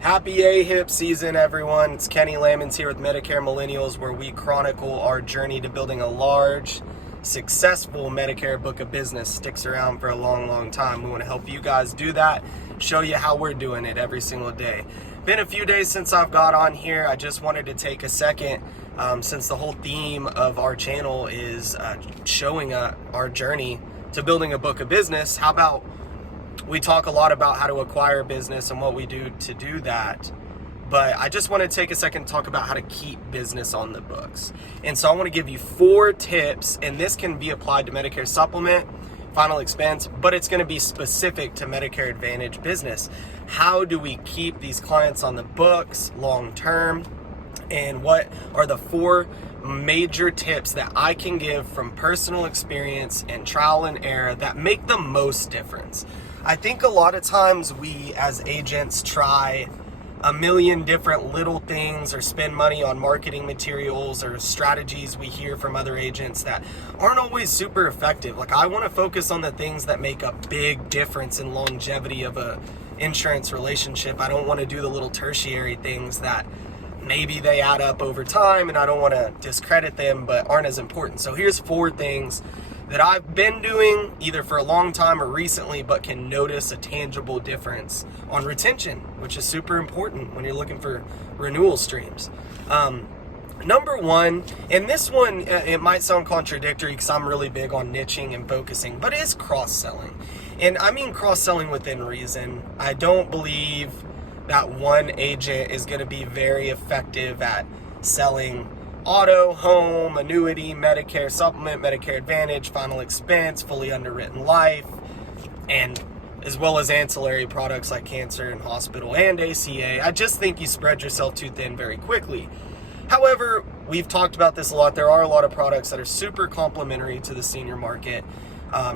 Happy AHIP season, everyone. It's Kenny Lamons here with Medicare Millennials, where we chronicle our journey to building a large, successful Medicare book of business. Sticks around for a long, long time. We want to help you guys do that, show you how we're doing it every single day. Been a few days since I've got on here. I just wanted to take a second, since the whole theme of our channel is showing our journey to building a book of business. How about we talk a lot about how to acquire business and what we do to do that, but I just want to take a second to talk about how to keep business on the books. And so I want to give you 4 tips, and this can be applied to Medicare Supplement, Final Expense, but it's going to be specific to Medicare Advantage business. How do we keep these clients on the books long term? And what are the 4 major tips that I can give from personal experience and trial and error that make the most difference? I think a lot of times we as agents try a million different little things or spend money on marketing materials or strategies we hear from other agents that aren't always super effective. Like, I want to focus on the things that make a big difference in longevity of a insurance relationship. I don't want to do the little tertiary things that maybe they add up over time, and I don't want to discredit them but aren't as important. So here's 4 things that I've been doing either for a long time or recently, but can notice a tangible difference on retention, which is super important when you're looking for renewal streams. Number 1, and this one, it might sound contradictory because I'm really big on niching and focusing, but it is cross-selling. And I mean cross-selling within reason. I don't believe that one agent is going to be very effective at selling auto, home, annuity, Medicare Supplement, Medicare Advantage, Final Expense, fully underwritten life, and as well as ancillary products like cancer and hospital and ACA. I just think you spread yourself too thin very quickly. However, we've talked about this a lot. There are a lot of products that are super complementary to the senior market,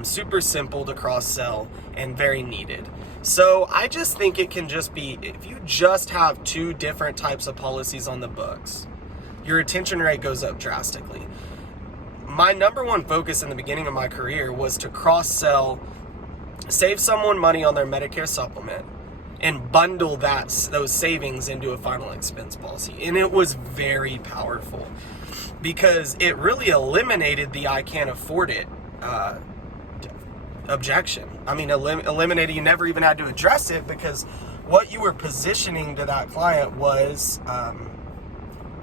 super simple to cross-sell, and very needed. So I just think it can just be, if you just have 2 different types of policies on the books, your retention rate goes up drastically. My number 1 focus in the beginning of my career was to cross-sell, save someone money on their Medicare Supplement, and bundle those savings into a final expense policy. And it was very powerful because it really eliminated the I can't afford it objection. I mean, eliminated, you never even had to address it, because what you were positioning to that client was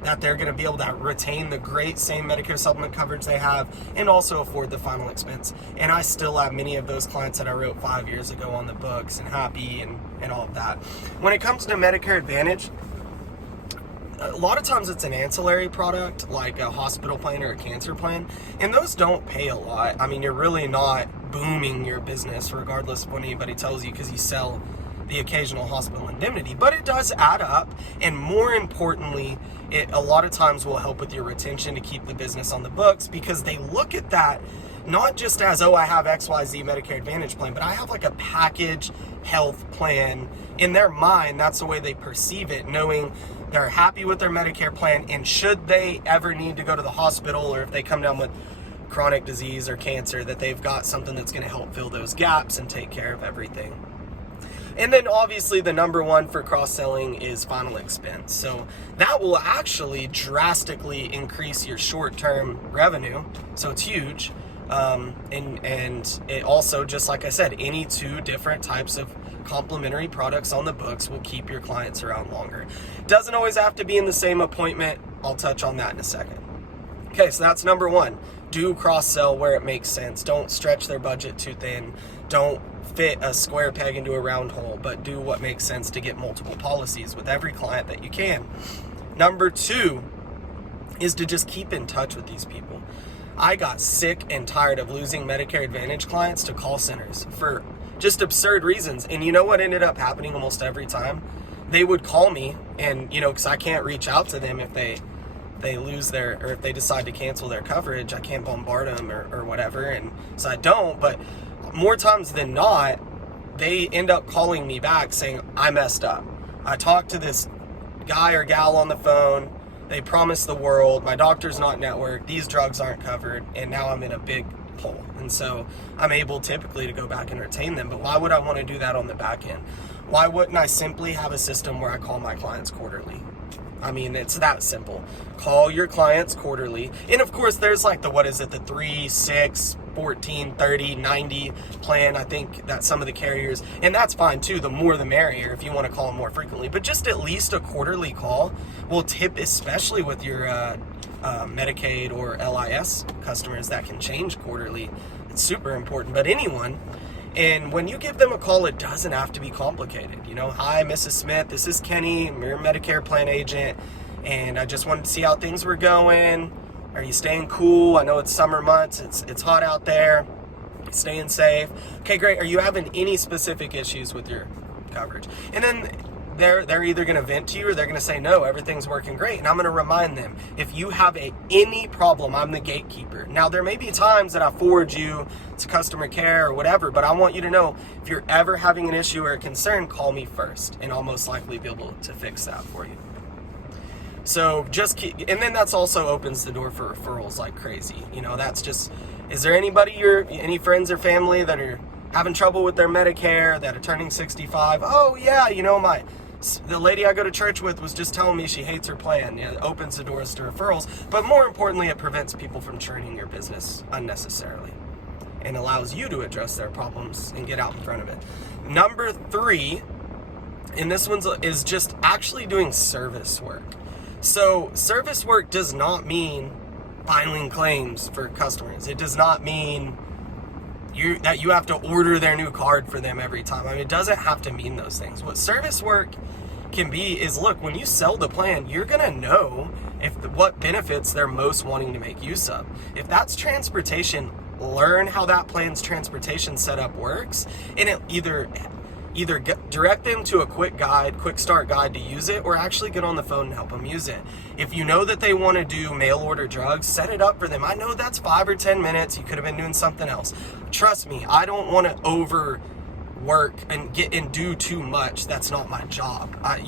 that they're going to be able to retain the great same Medicare Supplement coverage they have and also afford the final expense. And I still have many of those clients that I wrote 5 years ago on the books and happy and all of that. When it comes to Medicare Advantage, a lot of times it's an ancillary product like a hospital plan or a cancer plan, and those don't pay a lot. I mean, you're really not booming your business regardless of what anybody tells you, because you sell the occasional hospital indemnity, but it does add up. And more importantly, it a lot of times will help with your retention to keep the business on the books, because they look at that not just as, oh, I have XYZ Medicare Advantage plan, but I have like a package health plan. In their mind, that's the way they perceive it, knowing they're happy with their Medicare plan, and should they ever need to go to the hospital, or if they come down with chronic disease or cancer, that they've got something that's going to help fill those gaps and take care of everything. And then obviously the number 1 for cross-selling is final expense. So that will actually drastically increase your short-term revenue. So it's huge. And it also, just like I said, any 2 different types of complementary products on the books will keep your clients around longer. Doesn't always have to be in the same appointment. I'll touch on that in a second. Okay, so that's number 1. Do cross-sell where it makes sense. Don't stretch their budget too thin. Don't fit a square peg into a round hole, but do what makes sense to get multiple policies with every client that you can. Number 2 is to just keep in touch with these people. I got sick and tired of losing Medicare Advantage clients to call centers for just absurd reasons. And you know what ended up happening almost every time? They would call me, and because I can't reach out to them if they lose or if they decide to cancel their coverage. I can't bombard them or whatever, and so I don't. But more times than not, they end up calling me back saying, I messed up. I talked to this guy or gal on the phone. They promised the world. My doctor's not networked. These drugs aren't covered. And now I'm in a big hole. And so I'm able typically to go back and retain them. But why would I want to do that on the back end? Why wouldn't I simply have a system where I call my clients quarterly? I mean, it's that simple. Call your clients quarterly. And of course, there's like the 3, 6, 14, 30, 90 plan. I think that some of the carriers, and that's fine too, the more the merrier if you want to call them more frequently. But just at least a quarterly call will tip, especially with your Medicaid or LIS customers that can change quarterly. It's super important. But anyone, and when you give them a call, it doesn't have to be complicated. Hi, Mrs. Smith, this is Kenny. I'm your Medicare plan agent, and I just wanted to see how things were going. Are you staying cool? I know it's summer months. It's hot out there. Staying safe. Okay, great. Are you having any specific issues with your coverage? And then they're either going to vent to you or they're going to say, no, everything's working great. And I'm going to remind them, if you have any problem, I'm the gatekeeper. Now, there may be times that I forward you to customer care or whatever, but I want you to know, if you're ever having an issue or a concern, call me first, and I'll most likely be able to fix that for you. So and then that's also opens the door for referrals like crazy. That's just, is there any friends or family that are having trouble with their Medicare, that are turning 65? Oh yeah, the lady I go to church with was just telling me she hates her plan. It opens the doors to referrals, but more importantly, it prevents people from churning your business unnecessarily and allows you to address their problems and get out in front of it. Number 3, and this one is just actually doing service work. So service work does not mean filing claims for customers. It does not mean that you have to order their new card for them every time. I mean, it doesn't have to mean those things. What service work can be is, look, when you sell the plan, you're going to know what benefits they're most wanting to make use of. If that's transportation, learn how that plan's transportation setup works, and it either direct them to a quick start guide to use it, or actually get on the phone and help them use it. If you know that they want to do mail order drugs, set it up for them. I know that's 5 or 10 minutes. You could have been doing something else. Trust me, I don't want to overwork and do too much. That's not my job. I'm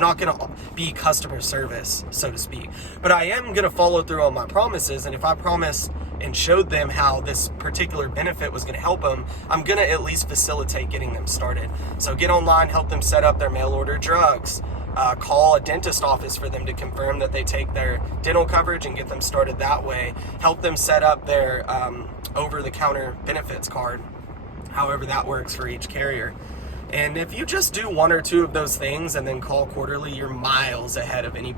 not going to be customer service, so to speak. But I am going to follow through on my promises, and if I promise and showed them how this particular benefit was going to help them, I'm going to at least facilitate getting them started. So get online, help them set up their mail order drugs, call a dentist office for them to confirm that they take their dental coverage and get them started that way, help them set up their over-the-counter benefits card, however that works for each carrier. And if you just do 1 or 2 of those things and then call quarterly, you're miles ahead of any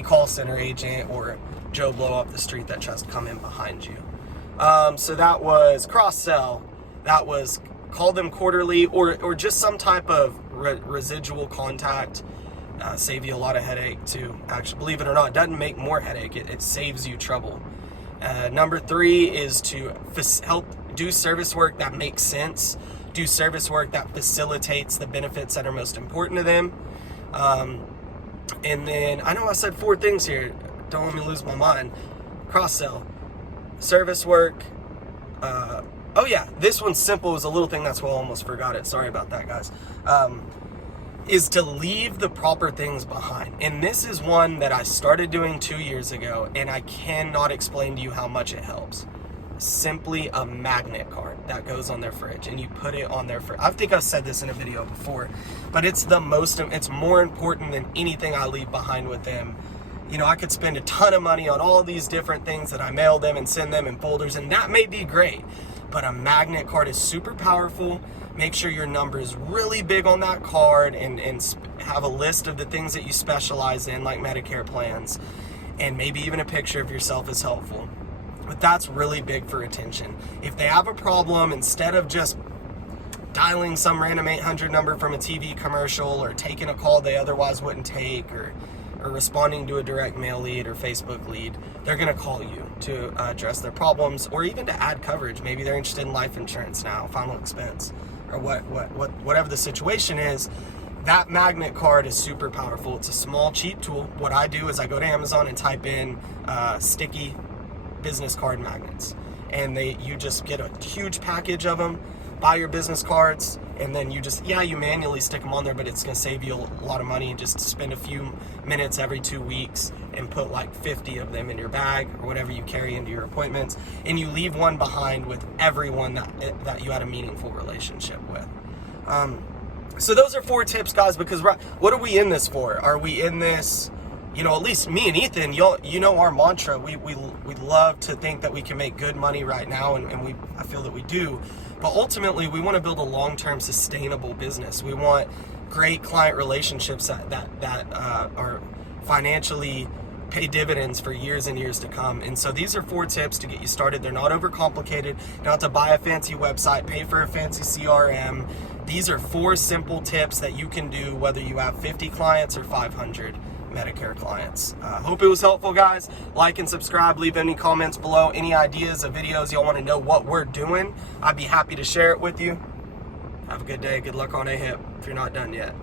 call center agent or Joe Blow up the street that just come in behind you. So that was cross-sell. That was call them quarterly, or just some type of residual contact. Save you a lot of headache too. Actually, believe it or not, it doesn't make more headache. It saves you trouble. Number 3 is to help do service work that makes sense. Do service work that facilitates the benefits that are most important to them. And then, I know I said 4 things here. Don't let me lose my mind. Cross-sell, service work. Oh yeah, this one's simple. It was a little thing, that's why I almost forgot it. Sorry about that, guys. Is to leave the proper things behind. And this is one that I started doing 2 years ago, and I cannot explain to you how much it helps. Simply a magnet card that goes on their fridge, and you put it on their fridge. I think I've said this in a video before, but it's more important than anything I leave behind with them. I could spend a ton of money on all these different things that I mail them and send them in folders, and that may be great, but a magnet card is super powerful. Make sure your number is really big on that card, and have a list of the things that you specialize in, like Medicare plans, and maybe even a picture of yourself is helpful. But that's really big for retention. If they have a problem, instead of just dialing some random 800 number from a TV commercial, or taking a call they otherwise wouldn't take, or responding to a direct mail lead or Facebook lead, they're going to call you to address their problems, or even to add coverage. Maybe they're interested in life insurance now, final expense, or whatever the situation is. That magnet card is super powerful. It's a small, cheap tool. What I do is I go to Amazon and type in sticky business card magnets, and you just get a huge package of them, buy your business cards, and then you manually stick them on there, but it's going to save you a lot of money. Just spend a few minutes every 2 weeks and put like 50 of them in your bag or whatever you carry into your appointments, and you leave one behind with everyone that you had a meaningful relationship with. So those are 4 tips, guys, because what are we in this for? Are we in this, you know, at least me and Ethan, you know our mantra. We love to think that we can make good money right now, and I feel that we do. But ultimately, we want to build a long-term sustainable business. We want great client relationships that are financially pay dividends for years and years to come. And so these are 4 tips to get you started. They're not overcomplicated. You don't have to buy a fancy website, pay for a fancy CRM. These are 4 simple tips that you can do whether you have 50 clients or 500 Medicare clients. Hope it was helpful, guys. Like and subscribe. Leave any comments below. Any ideas of videos y'all want to know what we're doing, I'd be happy to share it with you. Have a good day. Good luck on AHIP if you're not done yet.